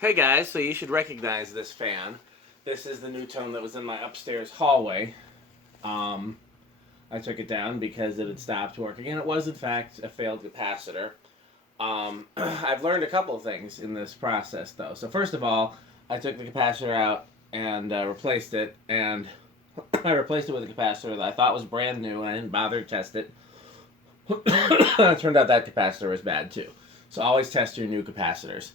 Hey guys, so you should recognize this fan. This is the Nutone that was in my upstairs hallway. I took it down because it had stopped working, and it was in fact a failed capacitor. I've learned a couple of things in this process though. So first of all, I took the capacitor out and replaced it, and I replaced it with a capacitor that I thought was brand new, and I didn't bother to test it. It turned out that capacitor was bad too. So always test your new capacitors.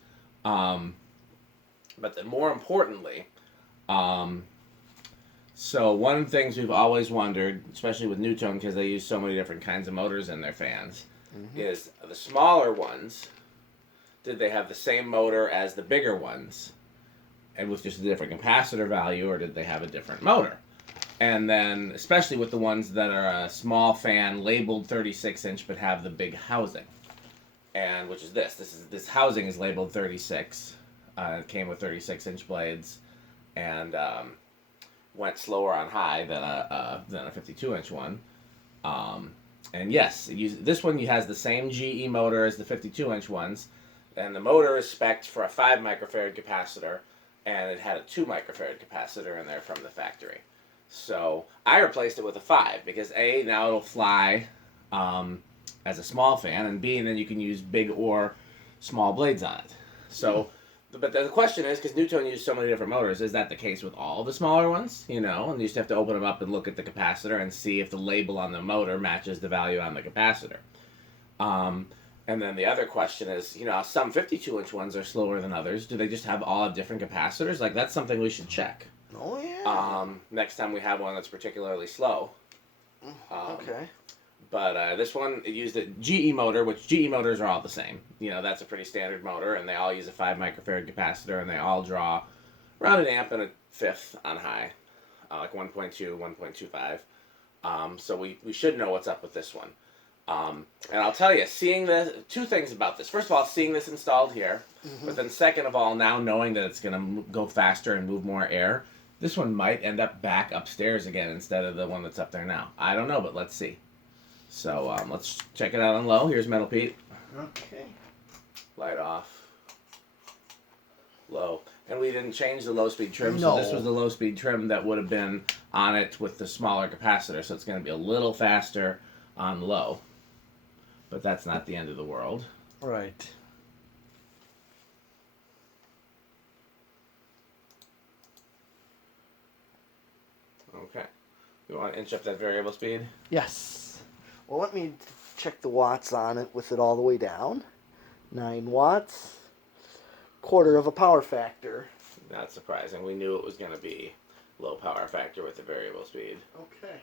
But then more importantly, so one of the things we've always wondered, especially with Nutone, because they use so many different kinds of motors in their fans, is the smaller ones, did they have the same motor as the bigger ones, and with just a different capacitor value, or did they have a different motor? And then, especially with the ones that are a small fan, labeled 36-inch, but have the big housing, and which is this housing is labeled 36. It came with 36-inch blades, and went slower on high than a 52-inch one. And yes, this one has the same GE motor as the 52-inch ones, and the motor is spec'd for a 5 microfarad capacitor, and it had a 2 microfarad capacitor in there from the factory. So I replaced it with a 5 because A, now it'll fly as a small fan, and B, then you can use big or small blades on it. So. But the question is, because Nutone uses so many different motors, is that the case with all the smaller ones? You know, and you just have to open them up and look at the capacitor and see if the label on the motor matches the value on the capacitor. And then the other question is, you know, some 52-inch ones are slower than others. Do they just have all different capacitors? Like, that's something we should check. Oh, yeah. Next time we have one that's particularly slow. Okay. But this one, it used a GE motor, which GE motors are all the same. You know, that's a pretty standard motor, and they all use a 5 microfarad capacitor, and they all draw around an amp and a fifth on high, like 1.2, 1.25. So we should know what's up with this one. And I'll tell you, seeing this, two things about this. First of all, seeing this installed here, but then second of all, now knowing that it's going to go faster and move more air, this one might end up back upstairs again instead of the one that's up there now. I don't know, but let's see. So let's check it out on low. Here's Metal Pete. Okay. Light off. Low. And we didn't change the low speed trim, No. so this was the low speed trim that would have been on it with the smaller capacitor, so it's going to be a little faster on low. But that's not the end of the world. Right. Okay. You want to inch up that variable speed? Yes. Well, let me check the watts on it with it all the way down. 9 watts. Quarter of a power factor. Not surprising. We knew it was going to be low power factor with the variable speed. Okay.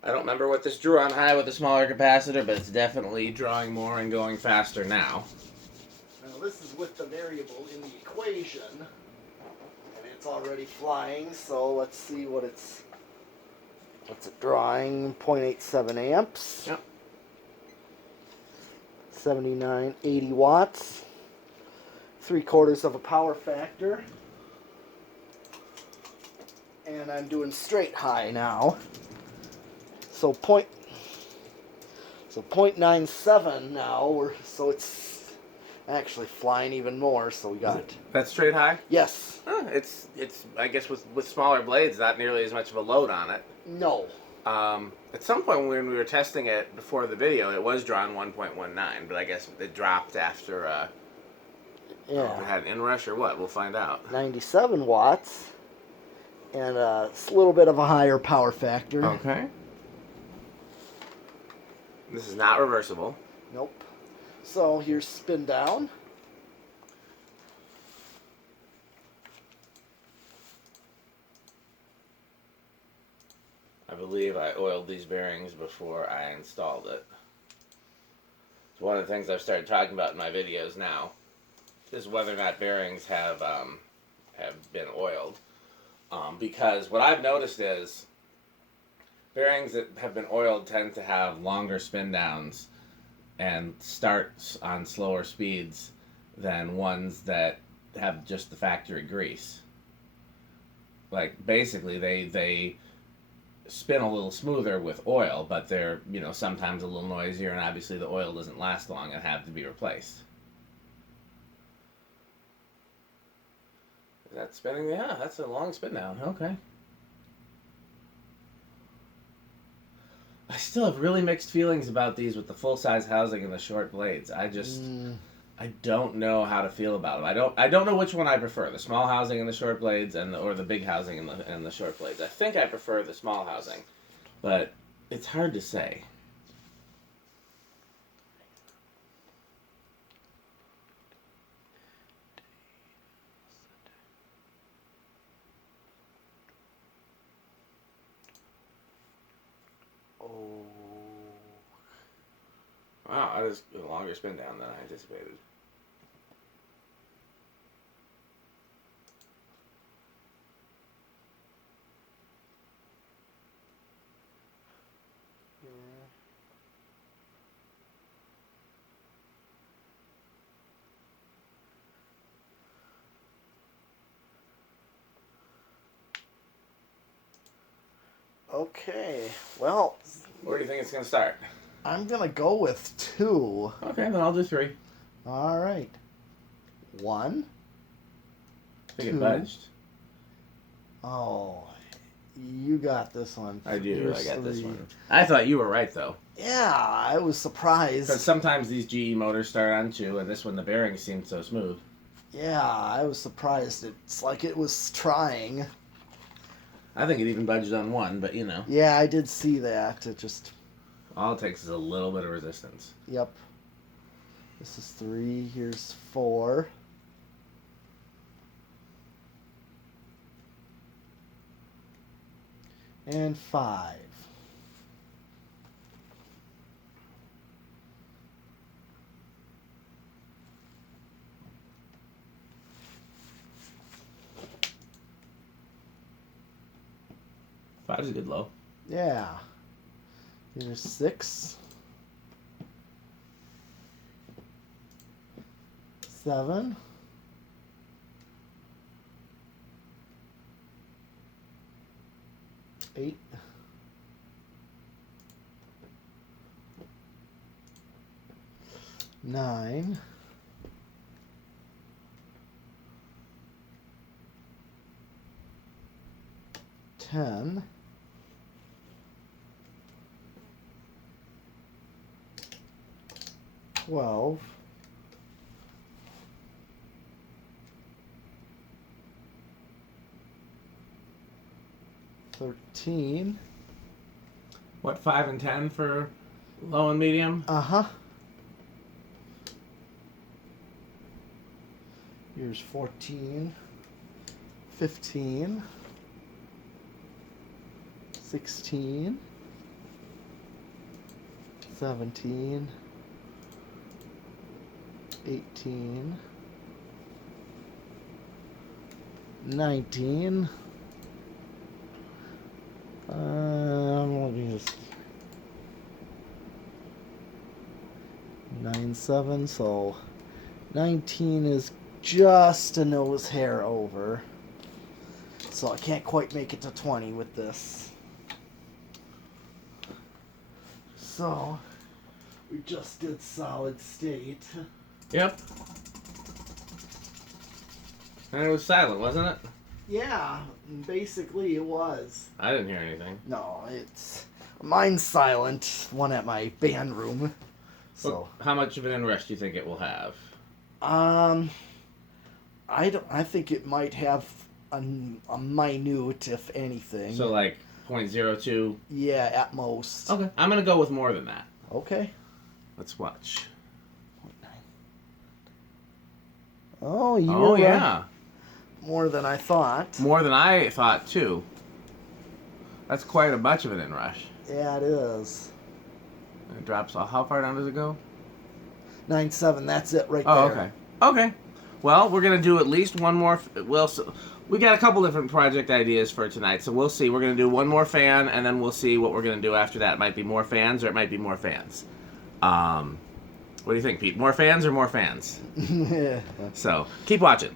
I don't remember what this drew on high with the smaller capacitor, but it's definitely drawing more and going faster now. Now this is with the variable in the equation. And it's already flying, so let's see what it's... What's it drawing? 0.87 amps. Yep. 79, 80 watts. 3/4 of a power factor. And I'm doing straight high now. So 0.97 now, so it's actually flying even more, so we got... That's straight high? Yes. It's I guess with smaller blades, not nearly as much of a load on it. No. At some point when we were testing it before the video, it was drawn 1.19, but I guess it dropped after, if it had an inrush or what, we'll find out. 97 watts, and a little bit of a higher power factor. Okay. This is not reversible. Nope. So here's spin down. I believe I oiled these bearings before I installed it. It's one of the things I've started talking about in my videos now, is whether or not bearings have been oiled. Because what I've noticed is Bearings that have been oiled tend to have longer spin downs and starts on slower speeds than ones that have just the factory grease. Like, basically, they spin a little smoother with oil, but they're, sometimes a little noisier, and obviously the oil doesn't last long and have to be replaced. Is that spinning? Yeah, that's a long spin down. Okay. I still have really mixed feelings about these with the full-size housing and the short blades. I don't know how to feel about them. I don't know which one I prefer, the small housing and the short blades or the big housing and the short blades. I think I prefer the small housing, but it's hard to say. Wow, that is a longer spin down than I anticipated. Okay, well, Where do you think it's going to start? I'm going to go with 2. Okay, then I'll do 3. All right. 1. I think 2. it budged. Oh, you got this one. I do. Here's I got 3. this one. I thought you were right, though. Yeah, I was surprised. Because sometimes these GE motors start on 2, and this one, the bearings seem so smooth. Yeah, I was surprised. It's like it was trying. I think it even budged on 1, but Yeah, I did see that. It just... all it takes is a little bit of resistance. Yep. This is 3. Here's 4. And 5. Five's a good low. Yeah. Here's 6. 7. 8. 9. 10. 12. 13. What, 5 and 10 for low and medium? Uh-huh. Here's 14. 15. 16. 17. 18. 19. Let me just 9-7, so 19 is just a nose hair over. So I can't quite make it to 20 with this. So we just did solid state. Yep. And it was silent, wasn't it? Yeah, basically it was. I didn't hear anything. No, it's mine's silent. One at my band room. So Well, how much of an inrush do you think it will have? I think it might have a minute, if anything. So like 0.02? Yeah, at most. Okay. I'm going to go with more than that. Okay. Let's watch. 0.9. Oh, you Oh, yeah. More than I thought. More than I thought, too. That's quite a bunch of an inrush. Yeah, it is. It drops off. How far down does it go? 9-7, that's it right Oh, there. okay. Okay. Well, we're going to do at least one more. We'll we got a couple different project ideas for tonight, so we'll see. We're going to do one more fan, and then we'll see what we're going to do after that. It might be more fans, or it might be more fans. What do you think, Pete? More fans or more fans? Yeah. So, keep watching.